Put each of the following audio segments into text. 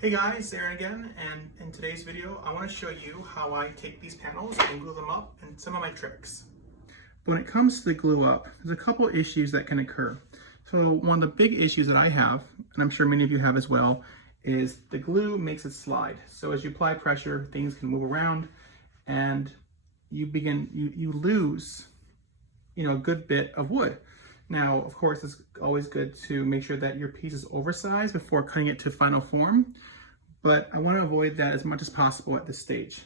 Hey guys, Aaron again, and in today's video I want to show you how I take these panels and glue them up and some of my tricks. When it comes to the glue up, there's a couple issues that can occur. So one of the big issues that I have, and I'm sure many of you have as well, is the glue makes it slide. So as you apply pressure, things can move around and you lose, a good bit of wood. Now, of course, it's always good to make sure that your piece is oversized before cutting it to final form, but I want to avoid that as much as possible at this stage.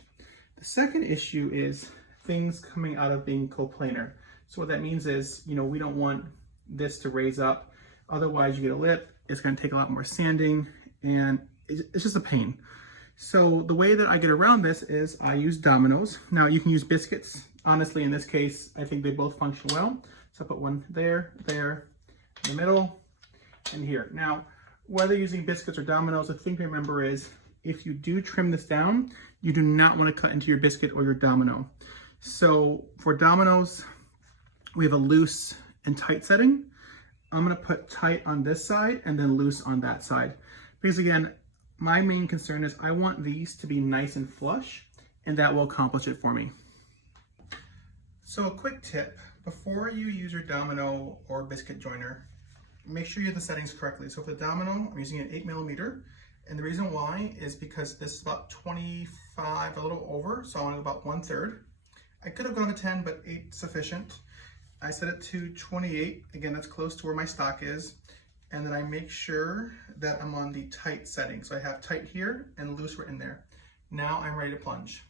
The second issue is things coming out of being coplanar. So what that means is, we don't want this to raise up. Otherwise, you get a lip, it's going to take a lot more sanding, and it's just a pain. So the way that I get around this is I use dominoes. Now, you can use biscuits. Honestly, in this case, I think they both function well. So I put one there, in the middle, and here. Now, whether using biscuits or dominoes, the thing to remember is if you do trim this down, you do not want to cut into your biscuit or your domino. So for dominoes, we have a loose and tight setting. I'm going to put tight on this side and then loose on that side. Because again, my main concern is I want these to be nice and flush, and that will accomplish it for me. So a quick tip, before you use your domino or biscuit joiner, make sure you have the settings correctly. So for the domino, I'm using an 8mm, and the reason why is because this is about 25, a little over, so I want to go about 1/3. I could have gone to 10, but 8 is sufficient. I set it to 28, again, that's close to where my stock is, and then I make sure that I'm on the tight setting. So I have tight here and loose right in there. Now I'm ready to plunge.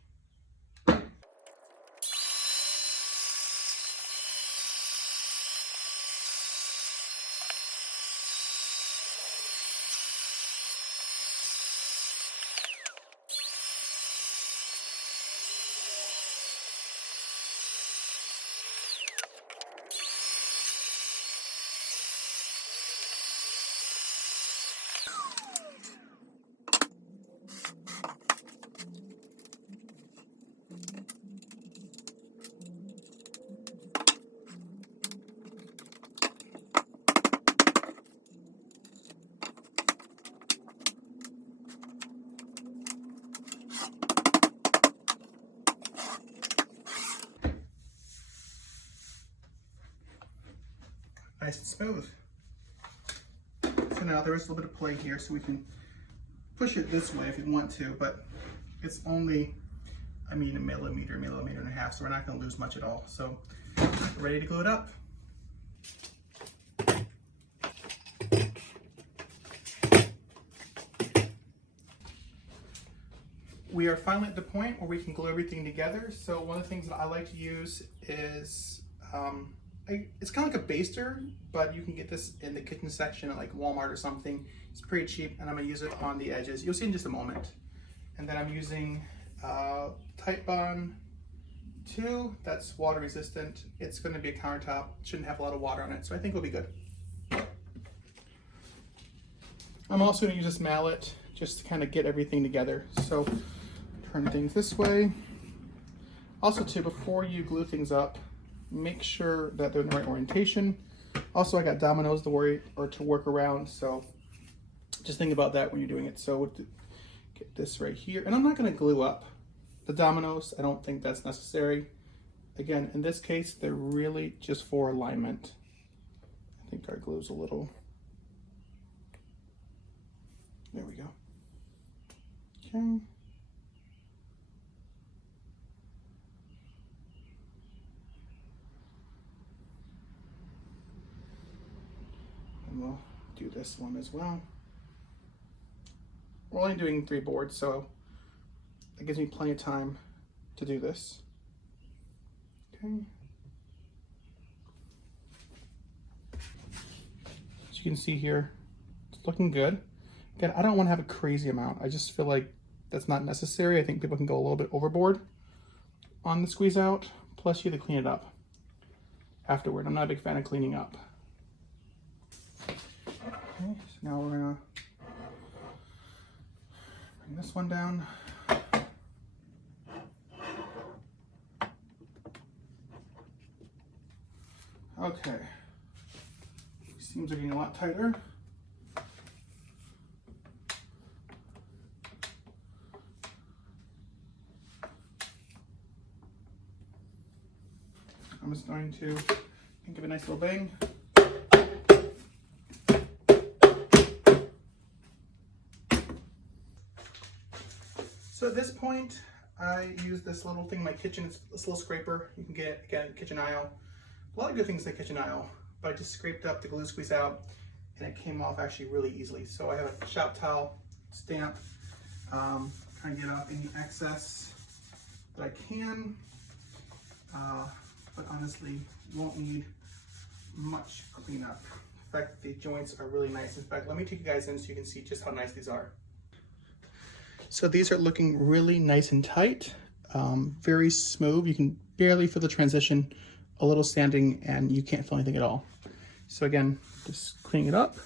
Nice and smooth. So now there is a little bit of play here, so we can push it this way if you want to, but it's only, a millimeter and a half, so we're not going to lose much at all. So ready to glue it up. We are finally at the point where we can glue everything together. So one of the things that I like to use is it's kind of like a baster, but you can get this in the kitchen section at like Walmart or something. It's pretty cheap, and I'm gonna use it on the edges. You'll see in just a moment. And then I'm using Tight Bond 2, that's water resistant. It's gonna be a countertop, shouldn't have a lot of water on it, so I think it'll be good. I'm also gonna use this mallet just to kind of get everything together. So turn things this way. Also too, before you glue things up, make sure that they're in the right orientation. Also, I got dominoes to work around, so just think about that when you're doing it. So we'll get this right here, and I'm not going to glue up the dominoes. I don't think that's necessary. Again, in this case, they're really just for alignment. I think our glue's a little. There we go. Okay. We'll do this one as well. We're only doing 3 boards, so that gives me plenty of time to do this. Okay. As you can see here, it's looking good. Again, I don't want to have a crazy amount. I just feel like that's not necessary. I think people can go a little bit overboard on the squeeze out. Plus, you have to clean it up afterward. I'm not a big fan of cleaning up. Okay, so now we're gonna bring this one down. Okay, seems like getting a lot tighter. I'm just going to give it a nice little bang. So at this point, I use this little thing in my kitchen. It's this little scraper. You can get again at the kitchen aisle. A lot of good things in the kitchen aisle, but I just scraped up the glue squeeze out and it came off actually really easily. So I have a shop towel, stamp, kind of get off any excess that I can, but honestly, won't need much cleanup. In fact, the joints are really nice. In fact, let me take you guys in so you can see just how nice these are. So these are looking really nice and tight, very smooth. You can barely feel the transition, a little sanding, and you can't feel anything at all. So again, just cleaning it up,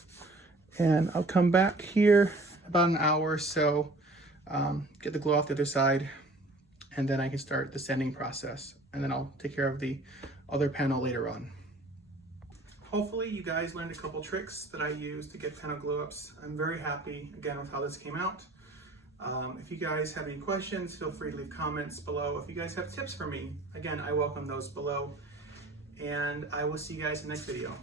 and I'll come back here about an hour or so, get the glue off the other side, and then I can start the sanding process, and then I'll take care of the other panel later on. Hopefully you guys learned a couple tricks that I use to get panel glue ups. I'm very happy again with how this came out. If you guys have any questions, feel free to leave comments below. If you guys have tips for me, again, I welcome those below. And I will see you guys in the next video.